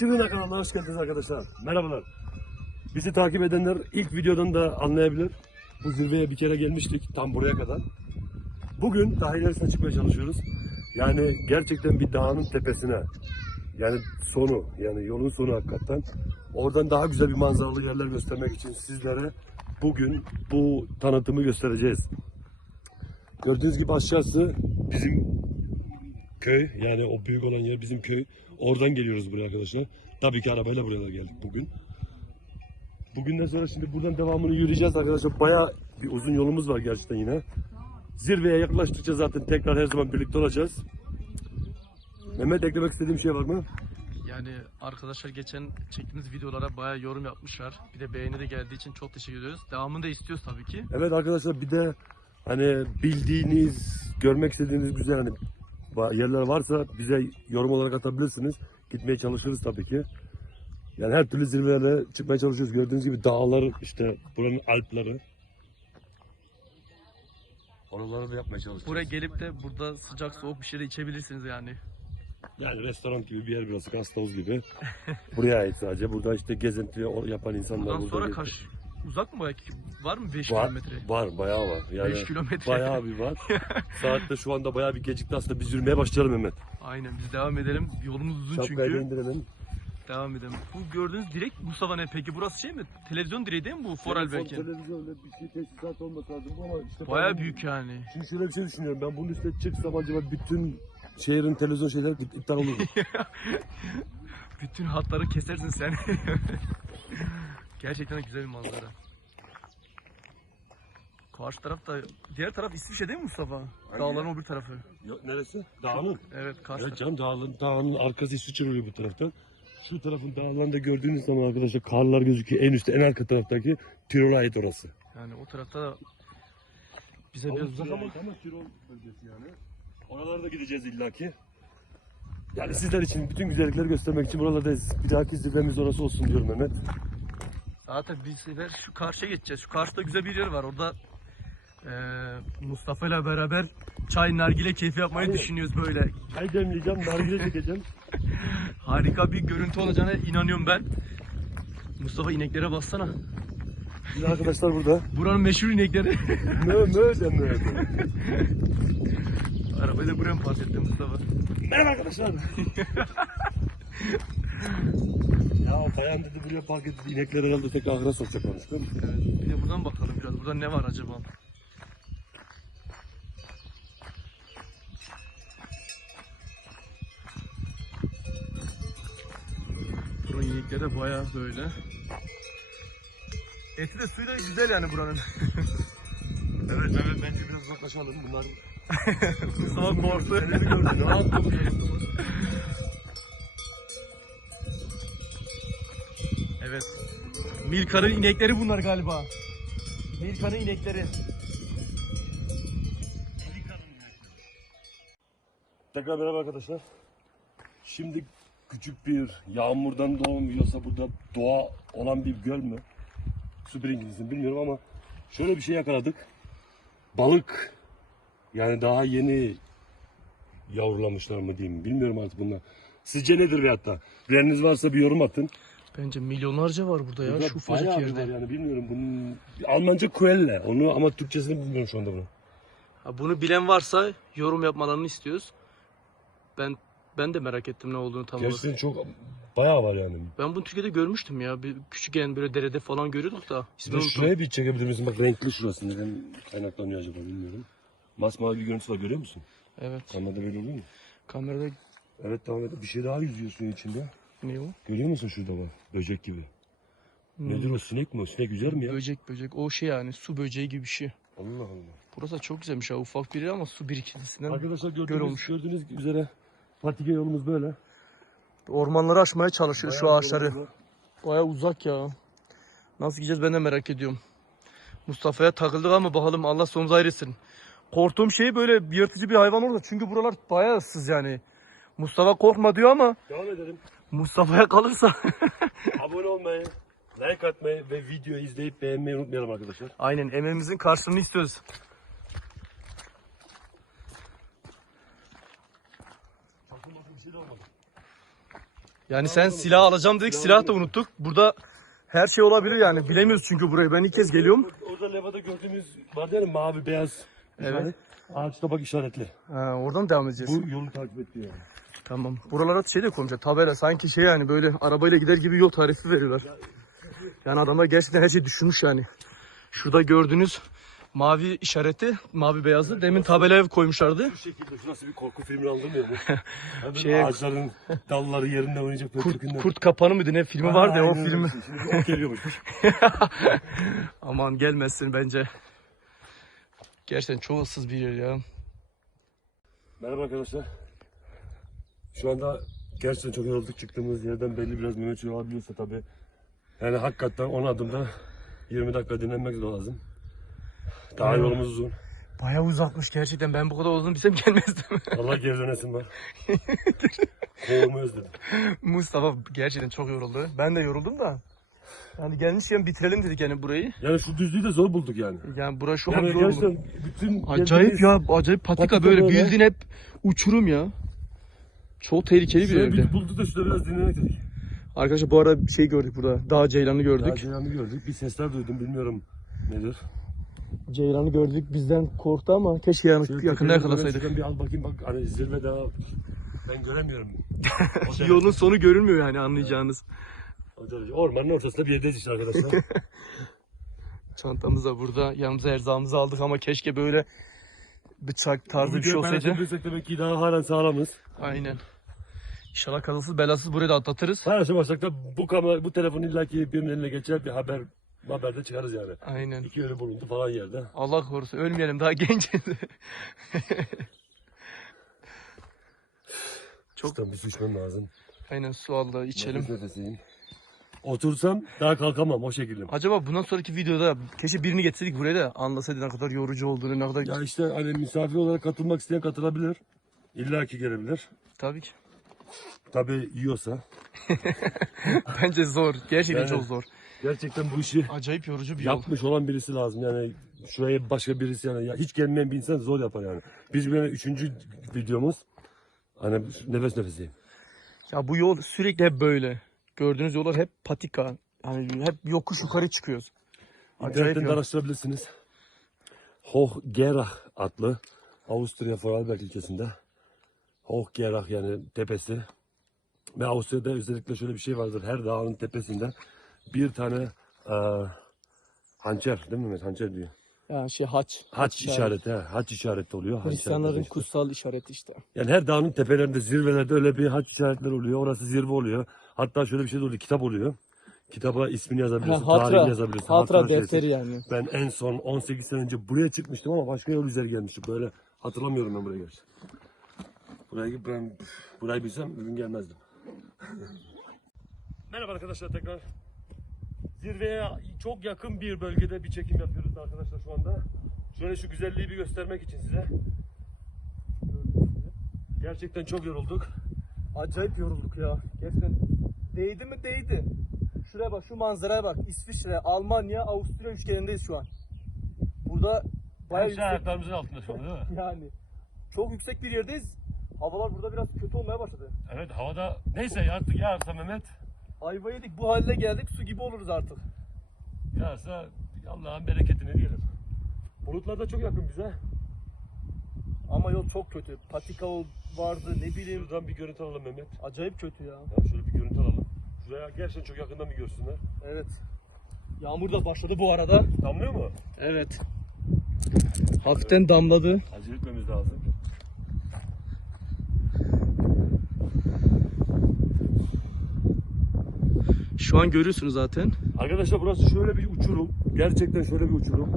Çivina kanalına hoş geldiniz arkadaşlar. Merhabalar. Bizi takip edenler ilk videodan da anlayabilir. Bu zirveye bir kere gelmiştik tam buraya kadar. Bugün daha ilerisine çıkmaya çalışıyoruz. Yani gerçekten bir dağın tepesine. Yani sonu yani yolun sonu hakikaten. Oradan daha güzel bir manzaralı yerler göstermek için sizlere bugün bu tanıtımı göstereceğiz. Gördüğünüz gibi aşağısı bizim köy yani o büyük olan yer bizim köy. Oradan geliyoruz buraya arkadaşlar. Tabii ki arabayla buraya geldik bugün. Bugünden sonra şimdi buradan devamını yürüyeceğiz arkadaşlar. Bayağı bir uzun yolumuz var gerçekten yine. Zirveye yaklaştıkça zaten tekrar her zaman birlikte olacağız. Mehmet eklemek istediğim şey var mı? Yani arkadaşlar geçen çektiğimiz videolara bayağı yorum yapmışlar. Bir de beğeni de geldiği için çok teşekkür ediyoruz. Devamını da istiyoruz tabii ki. Evet arkadaşlar bir de hani bildiğiniz, görmek istediğiniz güzel hani yerler varsa bize yorum olarak atabilirsiniz. Gitmeye çalışırız tabii ki. Yani her türlü zirvelere çıkmaya çalışıyoruz. Gördüğünüz gibi dağlar işte buranın alpleri. Oraları da yapmaya çalışıyoruz. Buraya gelip de burada sıcak soğuk bir şeyler içebilirsiniz yani. Yani restoran gibi bir yer burası. Gastoz gibi. Buraya ait sadece. Burada işte gezinti yapan insanlar Buradan burada sonra geziyor. kaç uzak mı bayağı? Var mı 5 Var, kilometre? var, bayağı var. Yani Beş kilometre. Bayağı bir var. Saatte şu anda bayağı bir gecikti aslında. Biz yürümeye başlayalım Mehmet. Aynen biz devam edelim. Yolumuz uzun Şapkayı çünkü. indirelim. Devam edelim. Bu gördüğünüz direkt Mustafa ne peki? Burası şey mi? Televizyon direği değil mi bu? Telefon, belki. Televizyonda bir şey tesisat olması lazım Bu ama işte Bayağı ben- büyük yani. Şimdi şöyle bir şey düşünüyorum. Ben bunun üstüne çıksam acaba bütün şehrin televizyon şeyleri ip- iptal olur mu? Bütün hatları kesersin sen. Gerçekten güzel bir manzara. Karşı taraf da, diğer taraf İsviçre değil mi Mustafa? Dağların öbür tarafı. Yok, neresi? Dağın. Evet karşı Evet canım dağın, dağın arkası İsviçre oluyor bu taraftan. Şu tarafın dağlarında gördüğünüz zaman arkadaşlar karlar gözüküyor. En üstte en arka taraftaki Tirol'a ait orası. Yani o tarafta bize biraz uzak ama ama Tirol bölgesi yani. Oralara da gideceğiz illaki. Yani sizler için bütün güzellikleri göstermek için buralardayız. Bir dahaki zirvemiz orası olsun diyorum Mehmet. Zaten bir sefer şu karşıya geçeceğiz. Şu karşıda güzel bir yer var. Orada eee Mustafa ile beraber çay nargile keyfi yapmayı Aynen. düşünüyoruz böyle. Çay demleyeceğim, nargile çekeceğim. Harika bir görüntü olacağına inanıyorum ben. Mustafa ineklere bassana. Şimdi arkadaşlar burada. Buranın meşhur inekleri. Mö mö de mö. Arabayı da buraya mı park ettin Mustafa? Merhaba arkadaşlar. ya bayan dedi buraya park edildi. İnekler herhalde tek ahıra sokacaklarmış değil mi? Evet, bir de buradan bakalım biraz. Burada ne var acaba? Buranın inekleri de bayağı böyle. Eti de suyu da güzel yani buranın. Evet evet bence biraz uzaklaşalım. Bunlar Mustafa korktu. neleri gördü. Ne yaptı evet. Milka'nın inekleri bunlar galiba. Milka'nın inekleri. Tekrar merhaba arkadaşlar. Şimdi küçük bir yağmurdan doğum yoksa burada doğa olan bir göl mü? Birikintisini bilmiyorum ama şöyle bir şey yakaladık. Balık yani daha yeni yavrulamışlar mı diyeyim bilmiyorum artık bunlar. Sizce nedir veyahut da? Bileniniz varsa bir yorum atın. Bence milyonlarca var burada ya Burada şu bayağı bir yerde. var yani bilmiyorum bunun Almanca Quelle onu ama Türkçesini bilmiyorum şu anda bunu. Ha, bunu bilen varsa yorum yapmalarını istiyoruz. Ben ben de merak ettim ne olduğunu tam olarak. Gerçekten çok bayağı var yani. Ben bunu Türkiye'de görmüştüm ya. Bir küçükken böyle derede falan görüyorduk da. Bir de şuraya bir çekebilir misin? Bak renkli şurası. Neden kaynaklanıyor acaba bilmiyorum. Masmavi bir görüntüsü var görüyor musun? Evet. Kamerada böyle oluyor mu? Kamerada Evet tamam. Bir şey daha yüzüyor suyun içinde. Ne o? Görüyor musun şurada var? Böcek gibi. Hmm. Nedir o? Sinek mi o? Sinek yüzer mi ya? Böcek böcek. O şey yani su böceği gibi bir şey. Allah Allah. Burası da çok güzelmiş ha. Ufak biri ama su birikintisinden. Arkadaşlar göl gördüğünüz, olmuş. gördüğünüz üzere patike yolumuz böyle. Ormanları aşmaya çalışıyoruz şu Bayağı ağaçları. yolumuz var. Baya uzak ya. Nasıl gideceğiz ben de merak ediyorum. Mustafa'ya takıldık ama bakalım Allah sonumuzu ayırsın. Korktuğum şey böyle yırtıcı bir hayvan orada. Çünkü buralar bayağı ıssız yani. Mustafa korkma diyor ama Devam edelim. Mustafa'ya kalırsa. Abone olmayı, like atmayı ve videoyu izleyip beğenmeyi unutmayalım arkadaşlar. Aynen emeğimizin karşılığını istiyoruz. Bakın bakın bir şey de olmadı. Yani sen silah alacağım dedik silah da unuttuk. Burada her şey olabilir yani. Bilemiyoruz çünkü burayı. Ben ilk kez geliyorum. Orada levada gördüğümüz vardı yani mavi beyaz. Evet. Ağaçta bak işaretli. Ha, oradan devam edeceğiz. Bu yolu takip etti yani. Tamam. Buralara şey de koymuşlar. Tabela sanki şey yani böyle arabayla gider gibi yol tarifi veriyorlar. Yani adamlar gerçekten her şeyi düşünmüş yani. Şurada gördüğünüz mavi işareti, mavi beyazı demin tabelaya koymuşlardı. Bu şekilde şu nasıl bir korku filmi andırmıyor mu? Hani Şey- ağaçların dalları yerinde oynayacak böyle Kurt. Kurt Kapanı mıydı ne filmi vardı ya o filmi. Şimdi o geliyormuş. Aman gelmesin bence. Gerçekten çok ıssız bir yer ya. Merhaba arkadaşlar. Şu anda gerçekten çok yorulduk çıktığımız yerden belli biraz Mehmet olabiliyorsa tabii. Yani hakikaten 10 adımda 20 dakika dinlenmek lazım. Daha Aynen. yolumuz uzun. Bayağı uzakmış gerçekten. Ben bu kadar olduğunu bilsem gelmezdim. Allah geri dönesim var. Kovulmu özledim. Mustafa gerçekten çok yoruldu. Ben de yoruldum da. Yani gelmişken bitirelim dedik yani burayı. Yani şu düzlüğü de zor bulduk yani. Yani burası şu an Yani zor gerçekten bütün Acayip ya acayip patika, Patika böyle böyle. bildiğin hep uçurum ya. Çok tehlikeli bir evde. bir bulduk da şurada biraz dinlenek dedik. Arkadaşlar bu arada bir şey gördük burada. Dağ ceylanı Daha gördük. Ceylan'ı gördük. Bir sesler duydum bilmiyorum nedir. Ceylanı gördük bizden korktu ama keşke Şöyle yakında yakalasaydık. şuradan Bir al bakayım bak hani zirve daha ben göremiyorum. O. Yolun sonu görünmüyor yani anlayacağınız. Ormanın ortasında bir yerdeyiz işte arkadaşlar. Çantamız da burada. Yanımıza erzağımızı aldık ama keşke böyle bıçak tarzı bir şey olsaydı. paylaşabilirsek demek ki daha halen sağlamız. Aynen. İnşallah kazasız belasız burayı da atlatırız. Paylaşamazsak da bu kamera, bu telefon illaki birinin eline geçer bir haber haberde çıkarız yani. Aynen. İki ölü bulundu falan yerde. Allah korusun ölmeyelim daha genciz. Çok- Çok... bir su içmem lazım. Aynen su al da içelim. Nefes nefeseyim. Otursam daha kalkamam o şekilde. Acaba bundan sonraki videoda keşke birini getirseydik buraya da anlasaydı ne kadar yorucu olduğunu ne kadar... Ya işte hani misafir olarak katılmak isteyen katılabilir. İlla ki gelebilir. Tabii ki. Tabii yiyorsa. Bence zor. Gerçekten Yani- çok zor. Gerçekten bu işi Acayip yorucu bir yol. yapmış olan birisi lazım. Yani şuraya başka birisi yani ya hiç gelmeyen bir insan zor yapar yani. Biz yani üçüncü videomuz. Hani nefes nefeseyim. Ya bu yol sürekli hep böyle. Gördüğünüz yollar hep patika. Yani hep yokuş yukarı çıkıyoruz. Acayip İnternetten de yol. araştırabilirsiniz. Hochgerach adlı Avusturya Vorarlberg ilçesinde. Hochgerach yani tepesi. Ve Avusturya'da özellikle şöyle bir şey vardır. Her dağın tepesinde bir tane e, hançer değil mi? Hançer diyor. Yani şey haç. Haç işareti, he, haç işareti oluyor. Haç Hristiyanların işareti işte. kutsal işareti işte. Yani her dağın tepelerinde, zirvelerde öyle bir haç işaretleri oluyor. Orası zirve oluyor. Hatta şöyle bir şey de oluyor. Kitap oluyor. Kitaba ismini yazabilirsin, Ha, tarihini hatıra, yazabilirsin. hatıra şeysi. defteri yani. Ben en son 18 sene önce buraya çıkmıştım ama başka yol üzeri gelmiştim. Böyle hatırlamıyorum ben buraya gerçi. Burayı, ben, burayı bilsem bugün gelmezdim. Merhaba arkadaşlar tekrar. Zirveye çok yakın bir bölgede bir çekim yapıyoruz arkadaşlar şu anda. Şöyle şu güzelliği bir göstermek için size. Gerçekten çok yorulduk. Acayip yorulduk ya. Gerçekten değdi mi değdi. Şuraya bak şu manzaraya bak. İsviçre, Almanya, Avusturya üçgenindeyiz şu an. Burada bayağı yüksek ayaklarımızın altında şu anda değil mi? yani. Çok yüksek bir yerdeyiz. Havalar burada biraz kötü olmaya başladı. Evet havada neyse artık yağarsa Mehmet Ayva yedik bu haline geldik su gibi oluruz artık. Yağarsa Allah'ın bereketini diyelim. Bulutlar da çok yakın bize. Ama yol çok kötü. Patika ol- vardı ne bileyim. Şuradan bir görüntü alalım Mehmet. Acayip kötü ya. Ya şöyle bir görüntü alalım. Şuraya gerçekten çok yakından bir görsünler. Evet. Yağmur da başladı bu arada. Damlıyor mu? Evet. Hafiften damladı. Acele etmemiz lazım. Şu an görüyorsunuz zaten. Arkadaşlar burası şöyle bir uçurum. Gerçekten şöyle bir uçurum.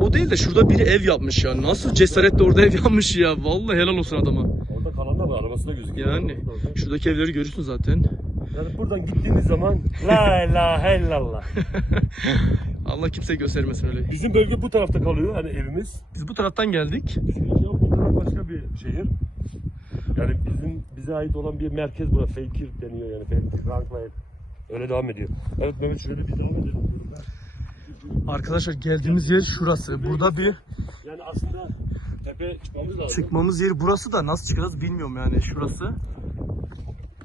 O değil de şurada biri ev yapmış ya. Nasıl cesaretle orada ev yapmış ya. Vallahi helal olsun adama. Orada kalanlar da arabası da gözüküyor. Yani şuradaki evleri görürsün zaten. Yani buradan gittiğimiz zaman la ilahe illallah. Allah kimse göstermesin öyle. Bizim bölge bu tarafta kalıyor hani evimiz. Biz bu taraftan geldik. Bu taraf başka bir şehir. Yani bizim bize ait olan bir merkez burası. Feykir deniyor yani. Feykir, Ranklayet. Öyle devam ediyor. Evet Mehmet şöyle bir devam edelim. Arkadaşlar geldiğimiz yer şurası. Burada bir Yani aslında tepe çıkmamız lazım. çıkmamız yeri burası da nasıl çıkacağız bilmiyorum yani şurası.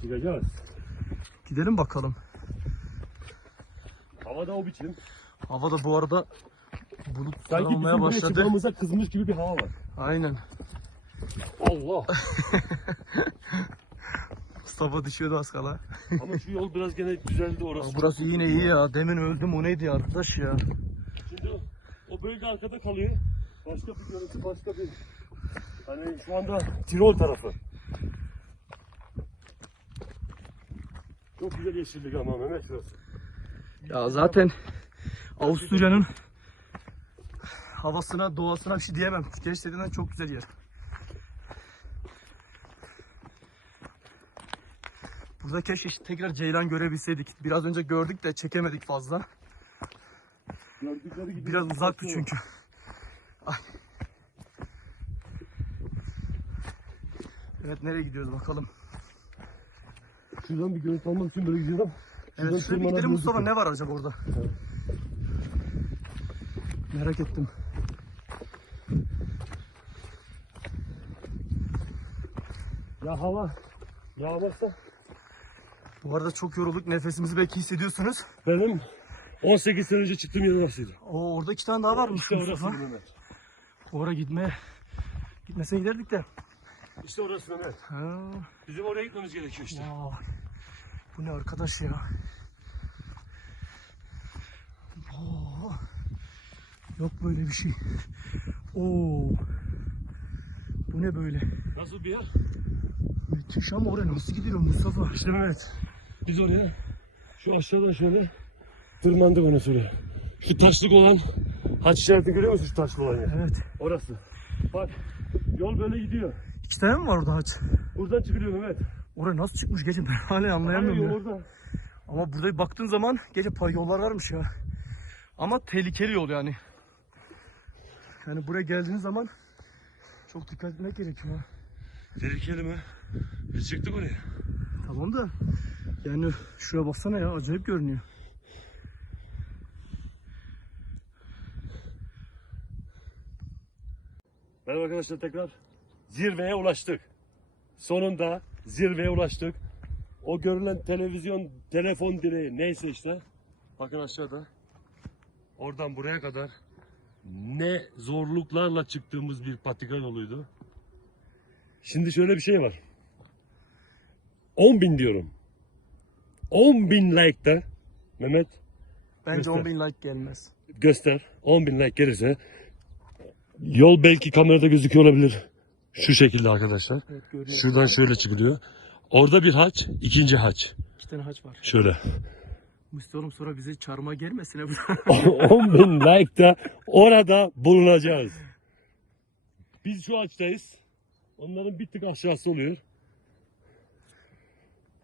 Çıkacağız. Gidelim bakalım. Hava da o biçim. Hava da bu arada bulutlar Sanki olmaya başladı. çıkmamıza kızmış gibi bir hava var. Aynen. Allah. Mustafa düşüyordu az kala. Ama şu yol biraz gene düzeldi orası. Burası yine iyi ya. Demin öldüm o neydi ya arkadaş ya. Şimdi o, o bölge arkada kalıyor. Başka bir görüntü, başka bir... Hani şu anda Tirol tarafı. Çok güzel yeşillik ama Mehmet şurası. Ya zaten Avusturya'nın havasına, doğasına bir şey diyemem. Gerçekten çok güzel yer. Burada keşke işte tekrar ceylan görebilseydik. Biraz önce gördük de çekemedik fazla. Gördükleri gibi Biraz uzaktı çünkü. Ay. Evet nereye gidiyoruz bakalım. Şuradan bir görüntü almak için böyle gidiyorum. Şuradan Evet şöyle bir gidelim. Mustafa ne var acaba orada? Merak ettim. Ya hava yağmazsa Bu arada çok yorulduk. Nefesimizi belki hissediyorsunuz. benim 18 sene önce çıktığım yer orasıydı. Oo, orada iki tane daha varmış İşte orası Mehmet. Oraya gitmeye gitmese giderdik de. İşte orası Mehmet. Ha, Bizim oraya gitmemiz gerekiyor işte. vay. Bu ne arkadaş ya? Oo. Yok böyle bir şey. Oo. Bu ne böyle? Nasıl bir yer? Müthiş ama oraya nasıl gidiyor Mustafa? İşte Mehmet. Biz oraya şu aşağıdan şöyle tırmandık ona sonra. Şu taşlık olan haç işaretini görüyor musun şu taşlı olan yer? Evet. Orası. Bak yol böyle gidiyor. İki tane mi var orada haç? Buradan çıkılıyor Mehmet. Oraya nasıl çıkmış gece ben hala Hayır anlayamıyorum yol ya. orada. Ama burada baktığın zaman gece pay yollar varmış ya. Ama tehlikeli yol yani. Yani buraya geldiğiniz zaman çok dikkat etmek gerekiyor. Tehlikeli mi? Biz çıktık oraya. Tamam da yani şuraya baksana ya acayip görünüyor. Merhaba arkadaşlar tekrar. Zirveye ulaştık. Sonunda zirveye ulaştık. O görülen televizyon, telefon direği neyse işte. Bakın aşağıda. Oradan buraya kadar ne zorluklarla çıktığımız bir patika yoluydu. Şimdi şöyle bir şey var. 10 bin diyorum. 10 bin like'da Mehmet Bence Göster. 10 bin like gelmez. göster. 10 bin like gelirse yol belki kamerada gözüküyor olabilir. Şu şekilde arkadaşlar. Evet görüyorum. Şuradan şöyle çıkılıyor. Orada bir haç, ikinci haç. İki tane haç var. Şöyle. Mustafa sonra bize çarmıha gelmesin hep. 10 bin like da orada bulunacağız. Biz şu haçtayız. Onların bir tık aşağısı oluyor.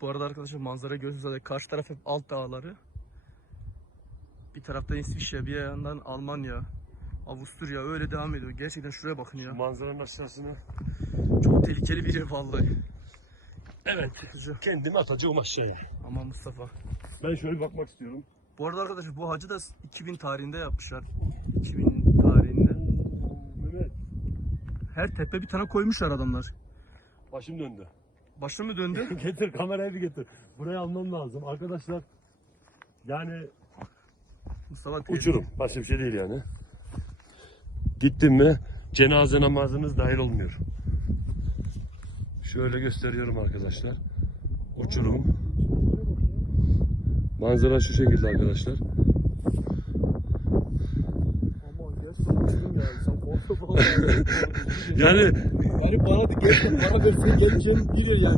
Bu arada arkadaşlar manzara görüyorsunuz zaten karşı taraf hep alt dağları. Bir taraftan İsviçre, bir yandan Almanya, Avusturya öyle devam ediyor. Gerçekten şuraya bakın ya. Manzaranın aşağısını. Çok tehlikeli bir yer vallahi. Evet. Tutucu. Kendimi atacağım aşağıya. Aman Mustafa. Ben şöyle bakmak istiyorum. Bu arada arkadaşlar bu hacı da 2000 tarihinde yapmışlar. 2000 tarihinde. Mehmet. Her tepe bir tane koymuşlar adamlar. Başım döndü. Başına mı döndü? getir kamerayı bir getir. Buraya almam lazım. Arkadaşlar yani Mustafa teyze. uçurum. Başka bir şey değil yani. Gittim mi cenaze namazınız dahil olmuyor. Şöyle gösteriyorum arkadaşlar. Uçurum. Manzara şu şekilde arkadaşlar. Aman gerçekten uçurum ya. Sen korktu falan. Yani Yani bana da geldi, bana versin geleceğini bilir yani.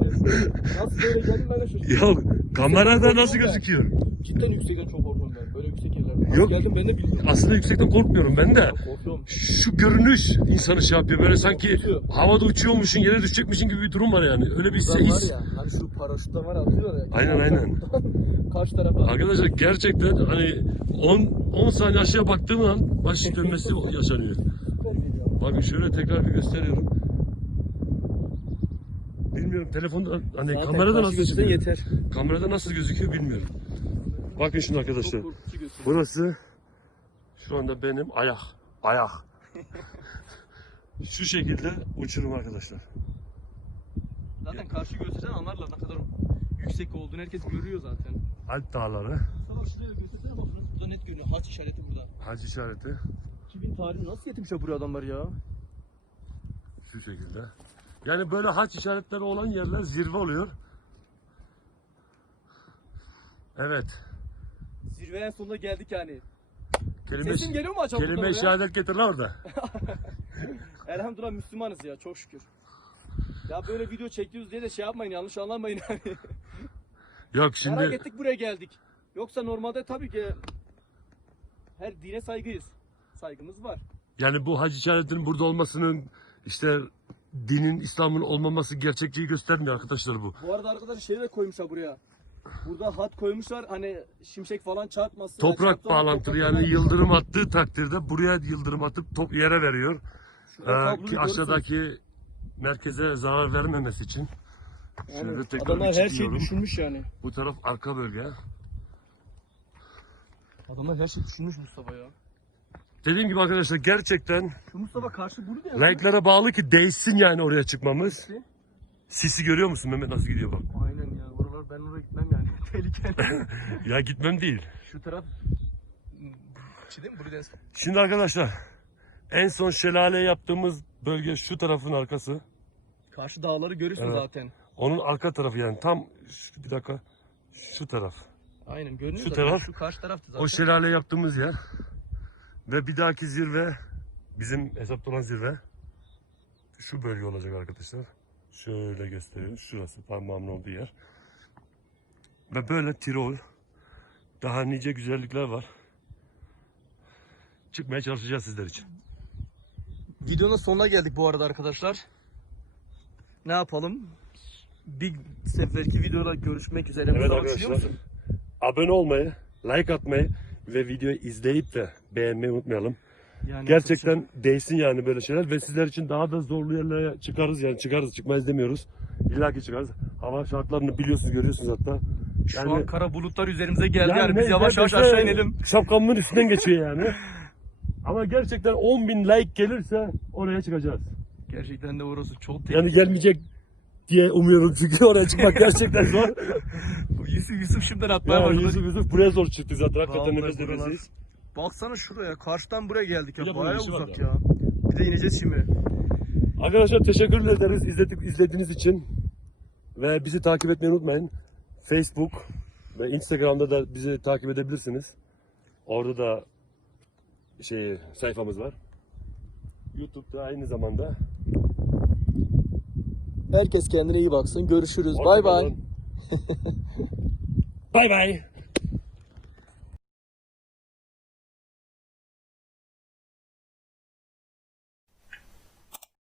Nasıl böyle geldim ben de şaşırdım. ya kamerada nasıl gözüküyor? Cidden yüksekten çok korkuyorum ben. Böyle yüksek yerlerde. Nasıl Yok. geldim ben de bilmiyorum. Aslında yüksekten korkmuyorum ben de. Korkuyorum. Şu görünüş insanı şey yapıyor. Böyle sanki havada uçuyormuşsun, yere düşecekmişsin gibi bir durum var yani. Öyle bir Buradan var his. ya hani şu paraşütten var atıyorlar ya. Aynen, aynen. Karşı tarafa. Arkadaşlar gerçekten hani 10 10 saniye aşağıya baktığım an baş dönmesi yaşanıyor. Bakın şöyle tekrar bir gösteriyorum. Bilmiyorum telefonda hani Zaten kamerada nasıl gözüküyor? yeter. Kamerada nasıl gözüküyor bilmiyorum. Bakın şimdi arkadaşlar. Burası şu anda benim ayak. Ayak. şu şekilde uçurum arkadaşlar. Zaten karşı göstersen anlarlar ne kadar yüksek olduğunu herkes görüyor zaten. Alp Dağları. Mustafa şuraya göstersene bak burası burada net görünüyor. Haç işareti burada. Hac işareti 2000 tarihini nasıl getirmişler buraya adamlar ya? şu şekilde. Yani böyle haç işaretleri olan yerler zirve oluyor. Evet. Zirve en sonunda geldik yani. Kelime, Sesim geliyor mu acaba kelime şehadet getir lan orada. Elhamdülillah Müslümanız ya çok şükür. Ya böyle video çekiyoruz diye de şey yapmayın yanlış anlamayın yani. Yok Merak şimdi ettik buraya geldik. Yoksa normalde tabii ki her dine saygıyız. Saygımız var. yani bu hac işaretinin burada olmasının işte dinin İslam'ın olmaması gerçekliği göstermiyor arkadaşlar bu. Bu arada arkadaşlar şey de koymuşlar buraya. Burada hat koymuşlar hani şimşek falan çarpmasın. Toprak mı bağlantılı toprak yani falan- yıldırım attığı takdirde buraya yıldırım atıp top yere veriyor. Ee, kabloyu ki görürsünüz. aşağıdaki merkeze zarar vermemesi için. Yani Şöyle tekrar adamlar her şeyi düşünmüş yani. Bu taraf arka bölge. Adamlar her şeyi düşünmüş Mustafa ya. Dediğim gibi arkadaşlar gerçekten Şu Mustafa karşı bunu da yazıyor. like'lara bağlı ki değişsin yani oraya çıkmamız. Sisi. Sisi görüyor musun Mehmet nasıl gidiyor bak. Aynen ya. Oralar ben oraya gitmem yani. Tehlikeli. Ya gitmem değil. Şu taraf şey değil mi? Şimdi arkadaşlar en son şelale yaptığımız bölge şu tarafın arkası. Karşı dağları görürsün Evet. zaten. Onun arka tarafı yani tam şu- bir dakika şu taraf. Aynen görünüyor Şu zaten. taraf, Şu karşı taraftı zaten. O şelale yaptığımız yer. Ve bir dahaki zirve bizim hesapta olan zirve şu bölge olacak arkadaşlar. Şöyle göstereyim. Şurası parmağımın olduğu yer. Ve böyle Tirol. Daha nice güzellikler var. Çıkmaya çalışacağız sizler için. Videonun sonuna geldik bu arada arkadaşlar. Ne yapalım? Bir seferki videoda görüşmek üzere. Evet arkadaşlar. Abone olmayı, like atmayı ve videoyu izleyip de beğenmeyi unutmayalım. Yani Gerçekten değsin yani böyle şeyler ve sizler için daha da zorlu yerlere çıkarız yani çıkarız çıkmayız demiyoruz. İlla ki çıkarız. Hava şartlarını biliyorsunuz görüyorsunuz hatta. Şu an kara bulutlar üzerimize geldi yani, Yani biz yavaş yavaş aşağı inelim. Şapkamın üstünden geçiyor yani. Ama gerçekten 10 bin like gelirse oraya çıkacağız. Gerçekten de orası çok tehlikeli. Yani gelmeyecek diye umuyorum çünkü oraya çıkmak gerçekten zor. Yusuf, Yusuf şimdiden atmaya yani başladı. Yusuf Yusuf buraya zor çıktı zaten hakikaten nefes nefeseyiz. Baksana şuraya karşıdan buraya geldik ya bayağı uzak ya. ya. Bir de ineceğiz şimdi. Arkadaşlar teşekkür ederiz izledik, izlediğiniz için. Ve bizi takip etmeyi unutmayın. Facebook ve Instagram'da da bizi takip edebilirsiniz. Orada da şey sayfamız var. YouTube'da aynı zamanda. Herkes kendine iyi baksın. Görüşürüz. Hoşça kalın. Bay bay.